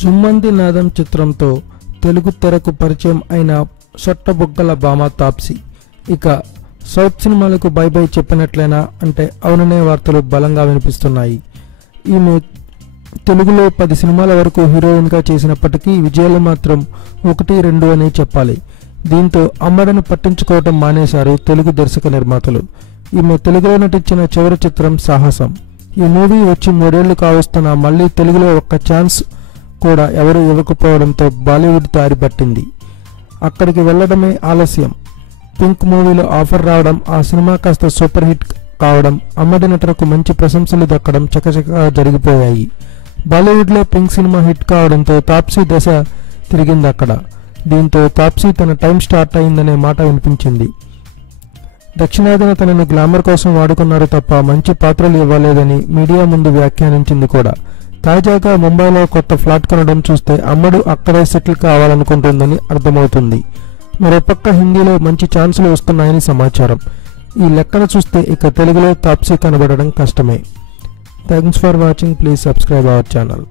జుమ్మంది నాదం చిత్రంతో తెలుగు తెరకు పరిచయం అయిన సొట్టబుగ్గల భామ తాప్సీ ఇక సౌత్ సినిమాలకు బై బై చెప్పినట్లేనా అంటే అవుననే వార్తలు బలంగా వినిపిస్తున్నాయి. ఈమె తెలుగులో 10 సినిమాల వరకు హీరోయిన్గా చేసినప్పటికీ విజయాలు మాత్రం 1-2 అనే చెప్పాలి. దీంతో అమ్మడను పట్టించుకోవటం మానేశారు తెలుగు దర్శక నిర్మాతలు. ఈమె తెలుగులో నటించిన చివరి చిత్రం సాహసం. ఈ మూవీ వచ్చి 3 ఏళ్లు కావస్తున్నా మళ్ళీ తెలుగులో ఒక్క ఛాన్స్ కూడా ఎవరు ఇవ్వకపోవడంతో బాలీవుడ్ దారి పట్టింది. అక్కడికి వెళ్లడమే ఆలస్యం. పింక్ మూవీలో ఆఫర్ రావడం, ఆ సినిమా కాస్త సూపర్ హిట్ కావడం, అమ్మడి నటనకు మంచి ప్రశంసలు దక్కడం చకచకా జరిగిపోయాయి. బాలీవుడ్లో పింక్ సినిమా హిట్ కావడంతో తాప్సీ దశ తిరిగింది అక్కడ. దీంతో తాప్సీ తన టైం స్టార్ట్ అయిందనే మాట వినిపించింది. దక్షిణాదిన తనను గ్లామర్ కోసం వాడుకున్నారు తప్ప మంచి పాత్రలు ఇవ్వలేదని మీడియా ముందు వ్యాఖ్యానించింది కూడా. తాజాగా ముంబైలో కొత్త ఫ్లాట్ కొనడం చూస్తే అమ్మడు అక్కడే సెటిల్ కావాలనుకుంటుందని అర్థమవుతుంది. మరోపక్క హిందీలో మంచి ఛాన్సులు వస్తున్నాయని సమాచారం. ఈ లెక్కన చూస్తే ఇక తెలుగులో తాప్సీ కనబడడం కష్టమే. Thanks for watching. Please subscribe our channel.